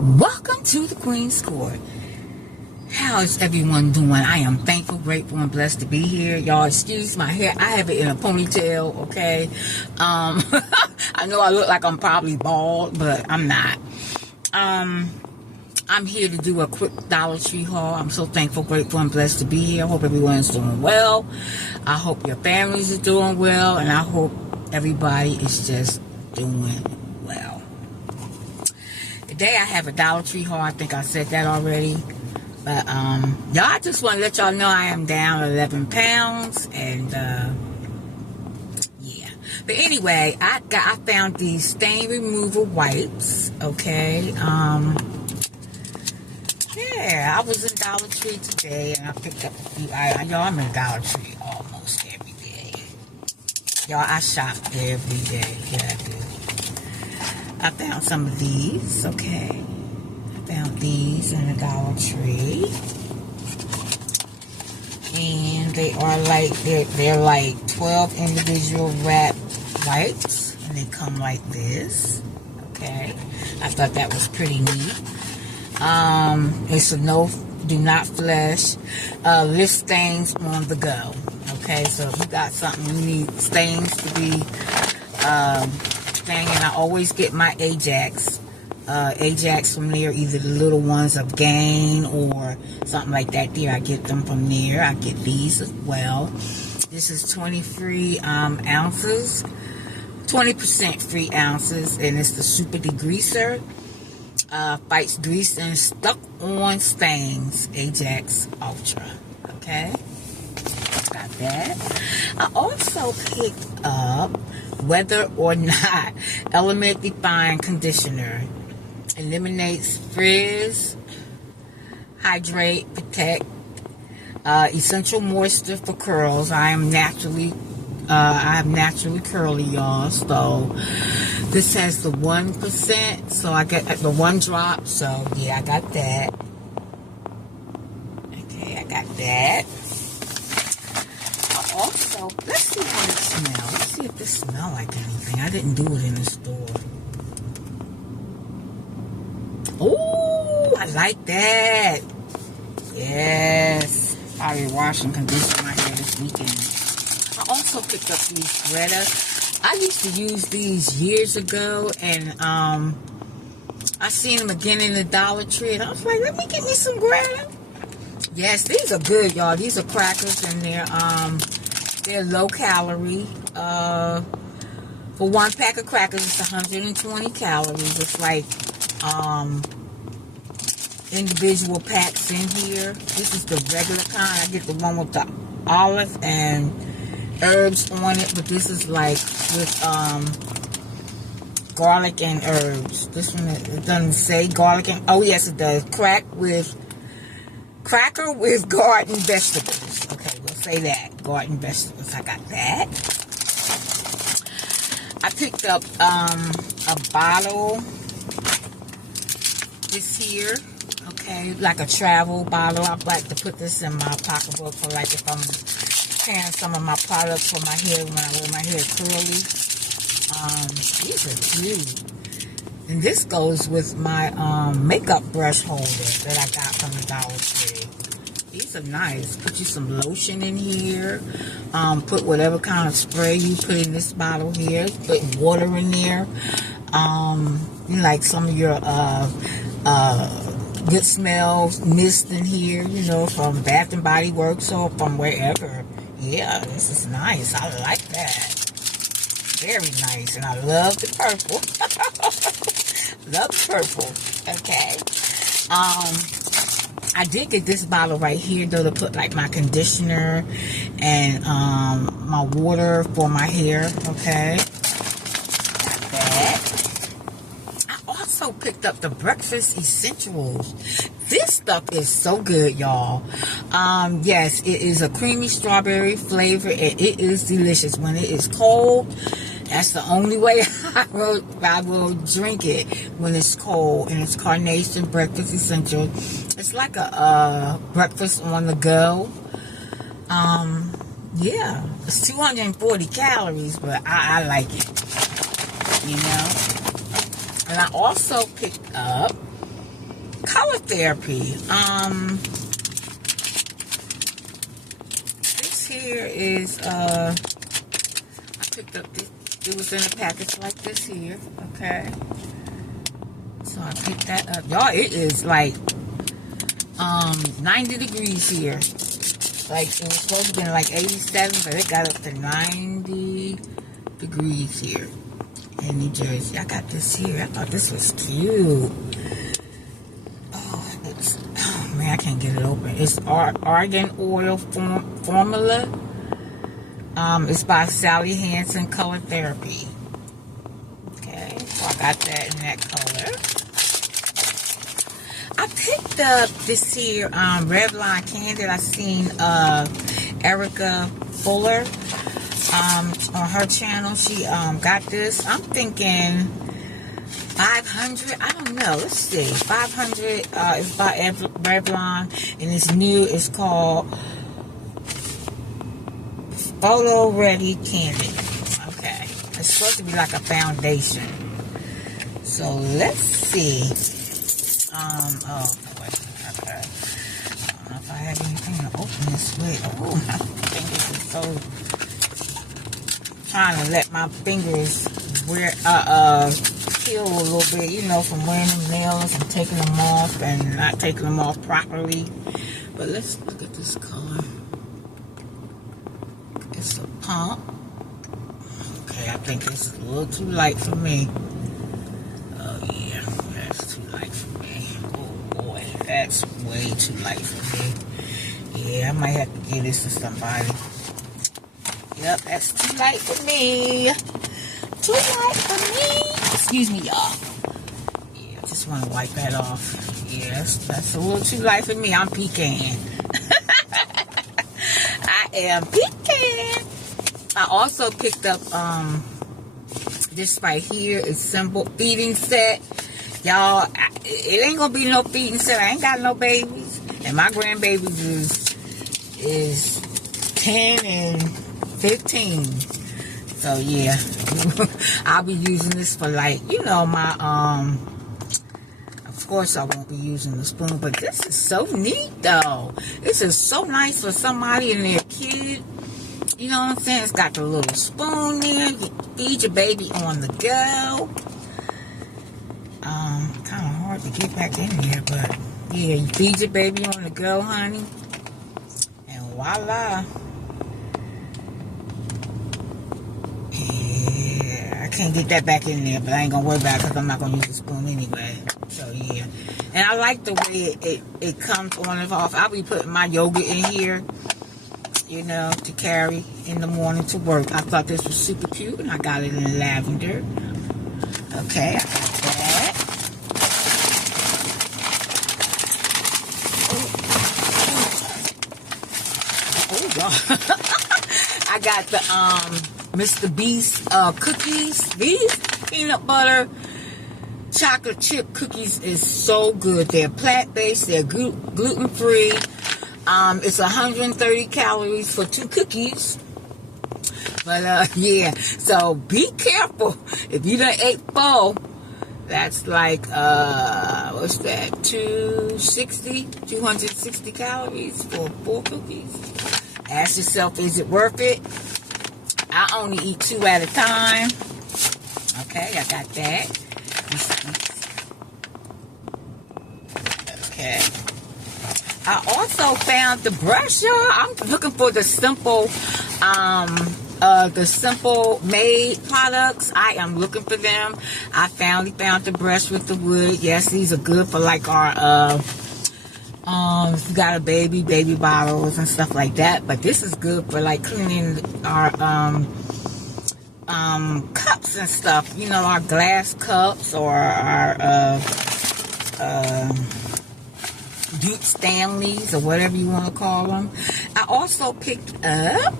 Welcome to the Queen's Court. How is everyone doing? I am thankful, grateful, and blessed to be here. Y'all excuse my hair. I have it in a ponytail, okay? I know I look like I'm probably bald, but I'm not. I'm here to do a quick Dollar Tree haul. I'm so thankful, grateful, and blessed to be here. I hope everyone's doing well. I hope your families are doing well, and I hope everybody is just doing well. Today I have a Dollar Tree haul. I think I said that already. But y'all, I just want to let y'all know I am down 11 pounds. And yeah. But anyway, I found these stain removal wipes. Okay. Yeah, I was in Dollar Tree today and I picked up a few items. Y'all, I'm in Dollar Tree almost every day. Y'all, I shop every day. Yeah, I do. I found some of these, okay. I found these in the Dollar Tree. And they are like, they're like 12 individual wrap wipes. And they come like this, okay. I thought that was pretty neat. It's a do not flush, lift stains on the go, okay. So if you got something you need stains to be, and I always get my Ajax from there, either the little ones of Gain or something like that there. I get them from there. I get these as well. This is 23 ounces, 20% free ounces, and it's the Super Degreaser. Fights grease and stuck on stains, Ajax Ultra. Okay, got that. I also picked up Whether or Not Element Define Conditioner. Eliminates frizz, hydrate, protect, essential moisture for curls. I am naturally curly, y'all. So this has the 1%, so I get the 1 drop. So yeah, I got that. Okay, I got that. Also, let's see how it smells. Let's see if this smells like anything. I didn't do it in the store. Oh, I like that. Yes. I'll be washing, conditioning my hair this weekend. I also picked up these Greta. I used to use these years ago, and I seen them again in the Dollar Tree, and I was like, let me get me some Greta. Yes, these are good, y'all. These are crackers, and they're low calorie. For 1 pack of crackers, it's 120 calories. It's like individual packs in here. This is the regular kind. I get the one with the olive and herbs on it, but this is like with garlic and herbs. This one, it doesn't say garlic and, oh yes it does. Cracker with garden vegetables. Okay, we'll say that. Garden vegetables. I got that. I picked up a bottle. This here, okay, like a travel bottle. I like to put this in my pocketbook for like if I'm carrying some of my products for my hair when I wear my hair curly. These are cute. And this goes with my makeup brush holder that I got from the Dollar Tree. These are nice. Put you some lotion in here. Put whatever kind of spray you put in this bottle here. Put water in there. Like some of your good smells mist in here, you know, from Bath and Body Works or from wherever. Yeah, this is nice. I like that. Very nice. And I love the purple. Love the purple. Okay. I did get this bottle right here, though, to put like my conditioner and my water for my hair. Okay. Got that. I also picked up the Breakfast Essentials. This stuff is so good, y'all. Yes, it is a creamy strawberry flavor, and it is delicious. When it is cold, that's the only way I will drink it, when it's cold. And it's Carnation Breakfast Essential. It's like a breakfast on the go. Yeah, it's 240 calories, but I like it, you know. And I also picked up Color therapy. This here is I picked up this. It was in a package like this here. Okay. So I picked that up. Y'all, it is like 90 degrees here. Like, it was supposed to be like 87, but it got up to 90 degrees here in New Jersey. I got this here. I thought this was cute. Oh man, I can't get it open. It's Argan Oil Formula. It's by Sally Hansen Color Therapy. Okay, so I got that in that color. I picked up this here Revlon candle. I seen Erica Fuller on her channel. She got this. I'm thinking 500. I don't know. Let's see. 500 is by Revlon, and it's new. It's called Photo Ready Candle. Okay, it's supposed to be like a foundation. So let's see. Oh boy. Okay. I don't know if I have anything to open this with. Oh, my fingers are so trying to let my fingers heal a little bit, you know, from wearing them nails and taking them off and not taking them off properly. But let's look at this color. It's a pump. Okay, I think this is a little too light for me. Oh yeah, that's too light for me. Oh boy, that's way too light for me. Yeah, I might have to give this to somebody. Yep, that's too light for me. Too light for me. Excuse me, y'all. Yeah, I just want to wipe that off. Yes, that's a little too light for me. I'm pecan. I am pecan. I also picked up this right here. It's Simple Feeding Set. Y'all, it ain't gonna be no feeding set. I ain't got no babies. And my grandbabies is 10 and 15. So yeah, I'll be using this for, like, you know, my of course I won't be using the spoon, but this is so neat though. This is so nice for somebody and their kid. You know what I'm saying? It's got the little spoon there. You feed your baby on the go. Kind of hard to get back in there, but yeah, you feed your baby on the go, honey, and voila. Yeah, I can't get that back in there, but I ain't gonna worry about it because I'm not gonna use the spoon anyway. So yeah, and I like the way it comes on and off. I'll be putting my yogurt in here, you know, to carry in the morning to work. I thought this was super cute, and I got it in lavender. Okay, I got that. Oh God. I got the Mr. Beast cookies. These peanut butter chocolate chip cookies is so good. They're plant-based, they're gluten-free. It's 130 calories for 2 cookies. But yeah, so be careful. If you done ate 4, that's like what's that? 260 calories for 4 cookies. Ask yourself, is it worth it? I only eat 2 at a time. Okay, I got that. Okay. I also found the brush, y'all. I'm looking for the Simple Made products. I am looking for them. I finally found the brush with the wood. Yes, these are good for like our if you got a baby bottles and stuff like that. But this is good for like cleaning our cups and stuff. You know, our glass cups or our Duke Stanleys or whatever you want to call them. I also picked up,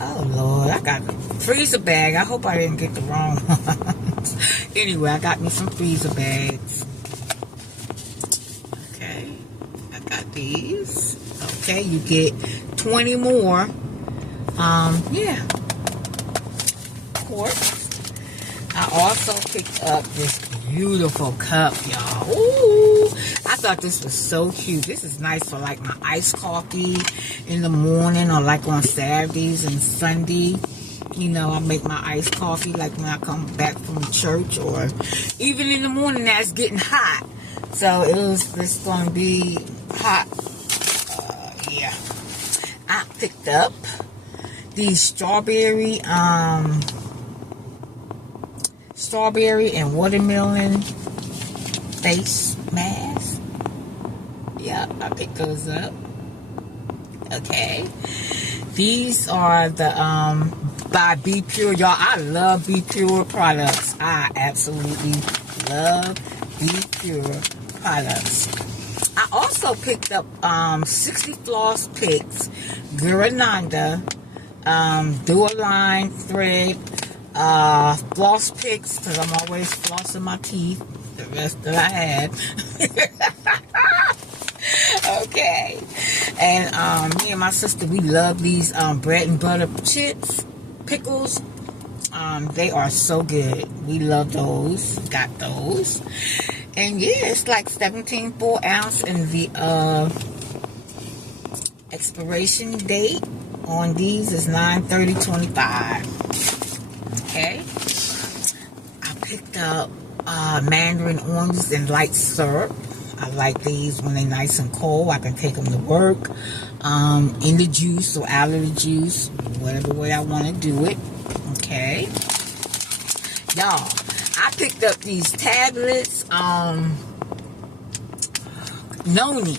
oh Lord, I got a freezer bag. I hope I didn't get the wrong ones. Anyway, I got me some freezer bags. Okay, I got these. Okay, you get 20 more. Yeah, quarts. I also picked up this beautiful cup, y'all. Ooh, I thought this was so cute. This is nice for like my iced coffee in the morning, or like on Saturdays and Sunday. You know, I make my iced coffee like when I come back from church, or even in the morning that it's getting hot. So it's going to be hot. Yeah. I picked up these strawberry and watermelon face masks. Yep, I picked those up. Okay. These are the by Be Pure. Y'all, I love Be Pure products. I absolutely love Be Pure products. I also picked up 60 floss picks, Gurananda, Dualine thread, floss picks, because I'm always flossing my teeth, the rest that I had. Okay. And me and my sister, we love these bread and butter chips, pickles. They are so good. We love those. Got those. And yeah, it's like 17.4 ounce, and the expiration date on these is 9/30/25. Okay. I picked up mandarin oranges and light syrup. I like these when they're nice and cold. I can take them to work, in the juice or out of the juice, whatever way I want to do it. Okay. Y'all, I picked up these tablets, Noni.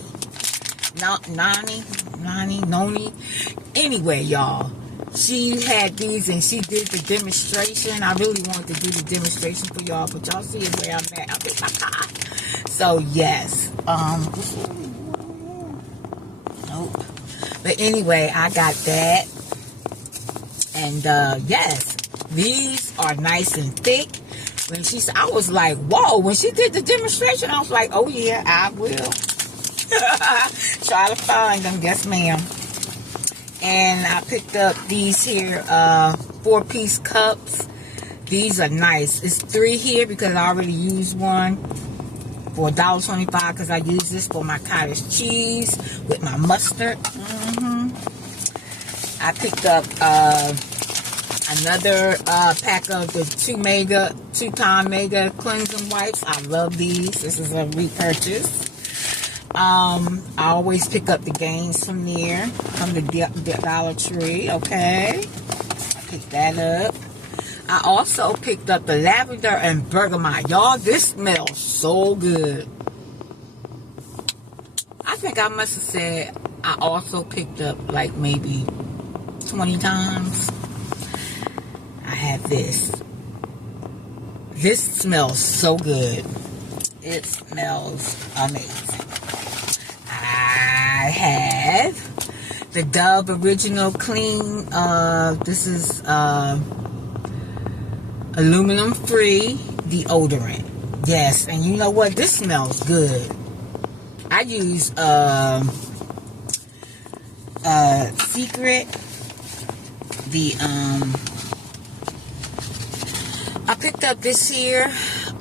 Anyway, y'all, she had these and she did the demonstration. I really wanted to do the demonstration for y'all, but y'all see where I'm at. I'm in my car. So yes, nope. But anyway, I got that, and yes, these are nice and thick. When she said, I was like, whoa. When she did the demonstration, I was like, oh yeah, I will try to find them. Yes, ma'am. And I picked up these here 4-piece cups. These are nice. It's 3 here because I already used one for $1.25, because I use this for my cottage cheese with my mustard. I picked up another pack of the 2-time mega cleansing wipes. I love these. This is a repurchase. I always pick up the Gains from there, from the Dollar Tree. Okay, I picked that up. I also picked up the lavender and bergamot. Y'all, this smells so good. I think I must have said I also picked up like maybe 20 times. I have this. This smells so good. It smells amazing. I have the Dove Original Clean. This is aluminum free deodorant. Yes, and you know what? This smells good. I use Secret. I picked up this here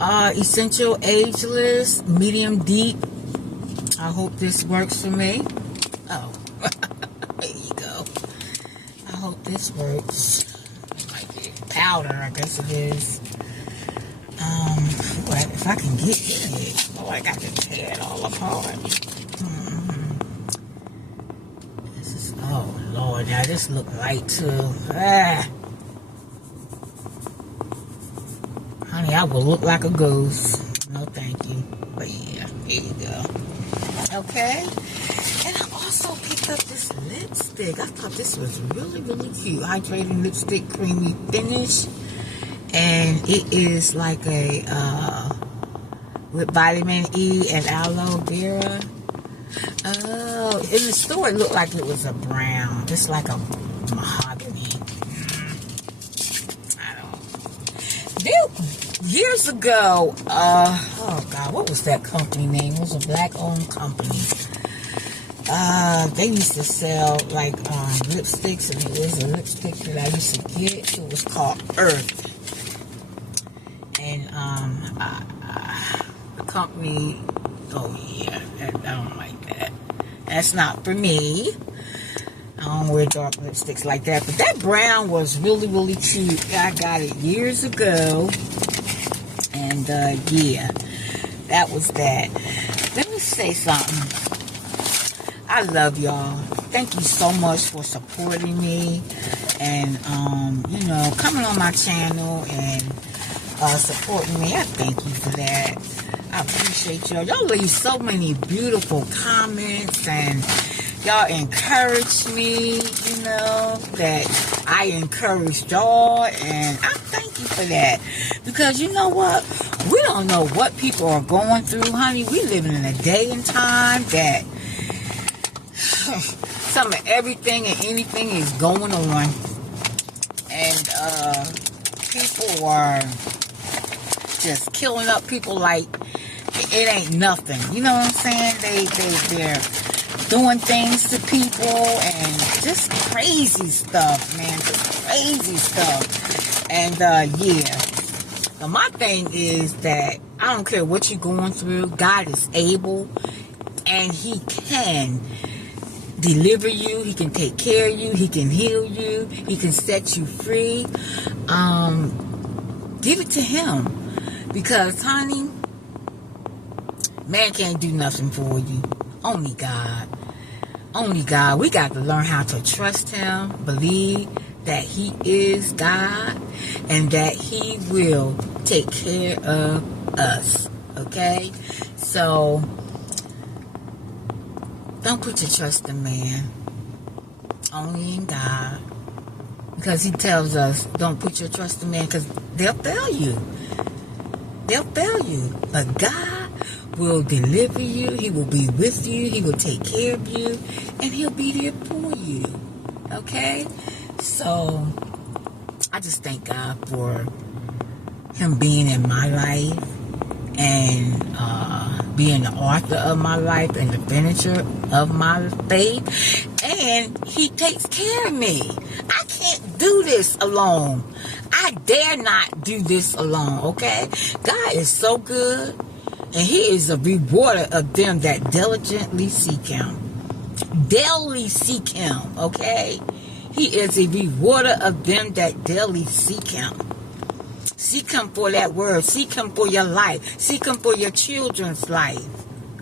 Essential Ageless Medium Deep. I hope this works for me. Oh, there you go. I hope this works. Like powder, I guess it is. If I can get it, oh, I got to tear it all apart. This is, oh Lord, now this look light too. Honey, I will look like a ghost. No, thank you. But yeah, here you go. Okay. And I also picked up this lipstick. I thought this was really, really cute. Hydrating lipstick, creamy finish. And it is like a, with vitamin E and aloe vera. Oh, in the store it looked like it was a brown. It's like a mahogany. I don't know. Years ago, oh God, what was that company name? It was a black-owned company. They used to sell like lipsticks, and it was a lipstick that I used to get. It was called Earth, and the company, oh yeah, I don't like that. That's not for me. I don't wear dark lipsticks like that. But that brown was really, really cute. I got it years ago. And, yeah, that was that. Let me say something. I love y'all. Thank you so much for supporting me. And, you know, coming on my channel and supporting me. I thank you for that. I appreciate y'all. Y'all leave so many beautiful comments and y'all encourage me, you know, that I encouraged y'all, and I thank you for that. Because you know what? We don't know what people are going through, honey. We living in a day and time that some of everything and anything is going on. And people are just killing up people like it ain't nothing. You know what I'm saying? They're doing things to people and just crazy stuff, man. Just crazy stuff. And, yeah. So my thing is that I don't care what you're going through. God is able and He can deliver you. He can take care of you. He can heal you. He can set you free. Give it to Him. Because, honey, man can't do nothing for you. Only God. Only God. We got to learn how to trust Him, believe that He is God, and that He will take care of us. Okay? So, don't put your trust in man. Only in God. Because He tells us, don't put your trust in man, because they'll fail you. They'll fail you. But God will deliver you. He will be with you. He will take care of you. And He'll be there for you. Okay? So, I just thank God for Him being in my life. And being the author of my life and the finisher of my faith. And He takes care of me. I can't do this alone. I dare not do this alone, okay? God is so good. And He is a rewarder of them that diligently seek Him. Daily seek Him, okay? He is a rewarder of them that daily seek Him. Seek Him for that word. Seek Him for your life. Seek Him for your children's life.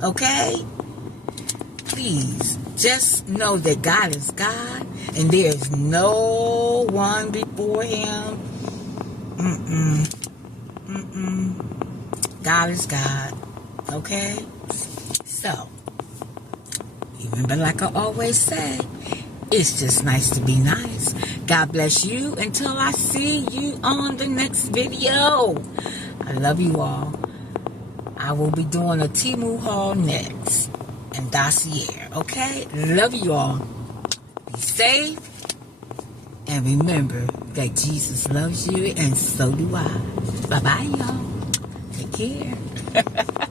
Okay? Please, just know that God is God. And there is no one before Him. God is God. Okay? So, remember, like I always say, it's just nice to be nice. God bless you until I see you on the next video. I love you all. I will be doing a Temu haul next. And dossier. Okay? Love you all. Be safe. And remember that Jesus loves you and so do I. Bye-bye, y'all. Take care.